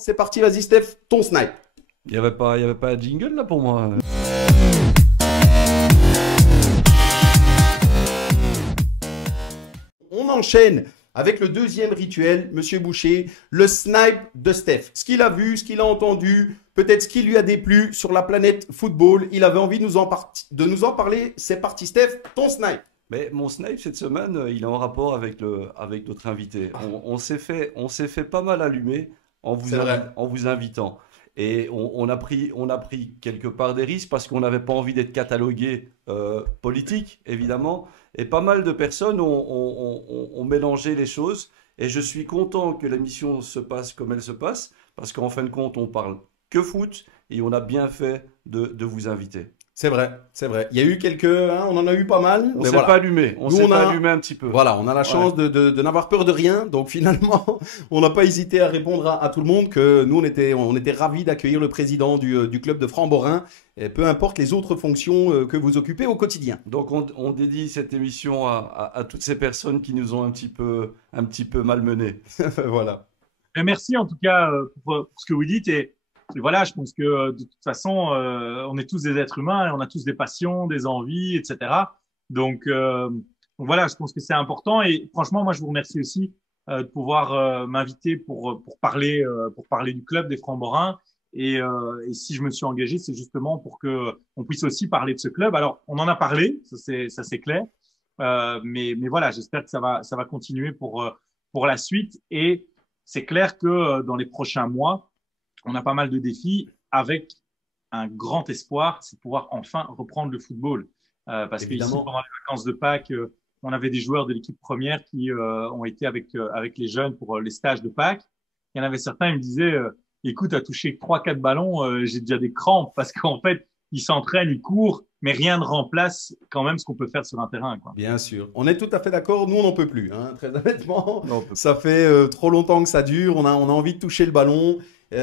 C'est parti, vas-y Steph, ton snipe. Il y avait pas un jingle là pour moi. On enchaîne avec le deuxième rituel, Monsieur Boucher, le snipe de Steph. Ce qu'il a vu, ce qu'il a entendu, peut-être ce qui lui a déplu sur la planète football. Il avait envie de nous en parler. C'est parti Steph, ton snipe. Mais mon snipe cette semaine, il est en rapport avec notre invité. On s'est fait pas mal allumer en vous invitant. Et on a pris quelque part des risques parce qu'on n'avait pas envie d'être catalogué politique, évidemment. Et pas mal de personnes ont mélangé les choses. Et je suis content que l'émission se passe comme elle se passe, parce qu'en fin de compte, on parle que foot et on a bien fait de vous inviter. C'est vrai, c'est vrai. Il y a eu quelques, on en a eu pas mal. On s'est pas allumé, on s'est pas allumé un petit peu. Voilà, on a la chance de n'avoir peur de rien. Donc finalement, on n'a pas hésité à répondre à tout le monde que nous, on était ravis d'accueillir le président du club de Framborin, et peu importe les autres fonctions que vous occupez au quotidien. Donc on dédie cette émission à toutes ces personnes qui nous ont un petit peu malmenés. Voilà. Et merci en tout cas pour ce que vous dites. Et voilà, je pense que de toute façon, on est tous des êtres humains et on a tous des passions, des envies, etc. Donc voilà, je pense que c'est important. Et franchement, moi, je vous remercie aussi de pouvoir m'inviter pour parler du club des Framborins. Et si je me suis engagé, c'est justement pour que on puisse aussi parler de ce club. Alors, on en a parlé, ça c'est clair. Mais voilà, j'espère que ça va continuer pour la suite. Et c'est clair que dans les prochains mois, on a pas mal de défis avec un grand espoir, c'est pouvoir enfin reprendre le football. Parce que ici, pendant les vacances de Pâques, on avait des joueurs de l'équipe première qui ont été avec les jeunes pour les stages de Pâques. Il y en avait certains, ils me disaient, écoute, à toucher 3-4 ballons, j'ai déjà des crampes parce qu'en fait, ils s'entraînent, ils courent, mais rien ne remplace quand même ce qu'on peut faire sur un terrain, quoi. Bien sûr. On est tout à fait d'accord. Nous, on n'en peut plus. Hein, très honnêtement, ça fait trop longtemps que ça dure. On a envie de toucher le ballon.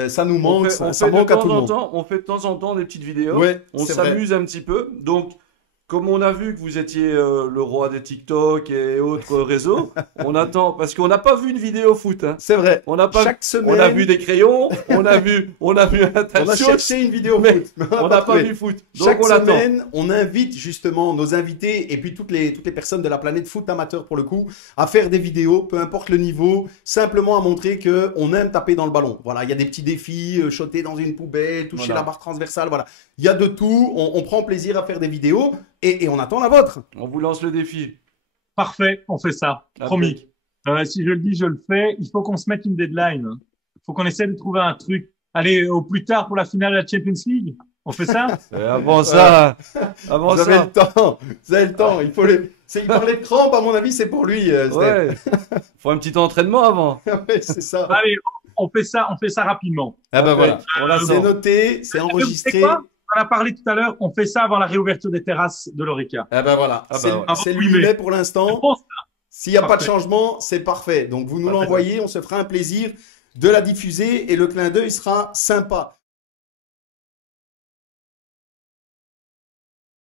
Ça nous manque, ça manque à tout le monde. On fait de temps en temps des petites vidéos, ouais, on s'amuse un petit peu. Donc, comme on a vu que vous étiez le roi des TikTok et autres réseaux, on attend, parce qu'on n'a pas vu une vidéo foot. Hein. C'est vrai. Chaque semaine, on a vu des crayons, on a vu on a cherché une vidéo foot, mais on n'a pas vu foot. Donc chaque semaine, on invite justement nos invités et puis toutes les personnes de la planète foot amateur pour le coup à faire des vidéos, peu importe le niveau, simplement à montrer que on aime taper dans le ballon. Voilà, il y a des petits défis, shotter dans une poubelle, toucher la barre transversale, voilà. Il y a de tout, on prend plaisir à faire des vidéos. Et on attend la vôtre. On vous lance le défi. Parfait, on fait ça. Promis. Si je le dis, je le fais. Il faut qu'on se mette une deadline. Il faut qu'on essaie de trouver un truc. Allez, au plus tard pour la finale de la Champions League. On fait ça? Avant ça, vous avez le temps. Vous avez le temps. Il parlait de crampes, à mon avis, c'est pour lui. Ouais. Faut un petit entraînement avant. Ouais, c'est ça. Allez, on fait ça rapidement. Ah ben voilà. C'est noté, c'est enregistré. On a parlé tout à l'heure, on fait ça avant la réouverture des terrasses de l'Oreca. Ah ben voilà, c'est le mulet pour l'instant. S'il n'y a pas de changement, c'est parfait. Donc vous nous l'envoyez, on se fera un plaisir de la diffuser et le clin d'œil sera sympa.